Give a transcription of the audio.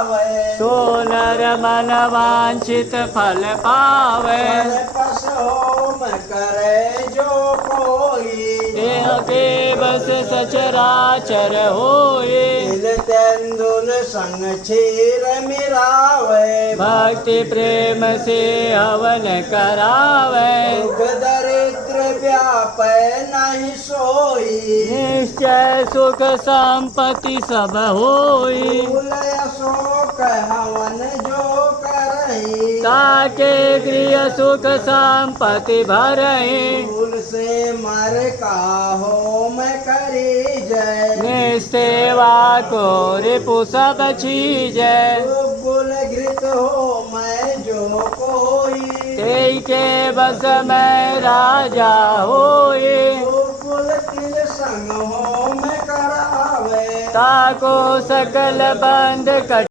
आवे। सो नर मन वांछित फल पावे। पस होम करे जो कोई। देह के बस सचराचर होए। तिल तेंदुल संग क्षीर मिलावे। भक्ति प्रेम से हवन करावे। दुख दरिद्र व्यापै नहीं सोई। निश्चय सुख संपत्ति सब होई। फूल अशोक हवन जो करही। ताके गृह सुख संपत्ति भरहि। फूल से मर का होम करी जय। निसेवा को रिपु सब चीजै। गुल घृत हो मैं जो कोई। तेई के बस में राजा होए। गुल तिल संग होम करावे। ताको सकल बंद कट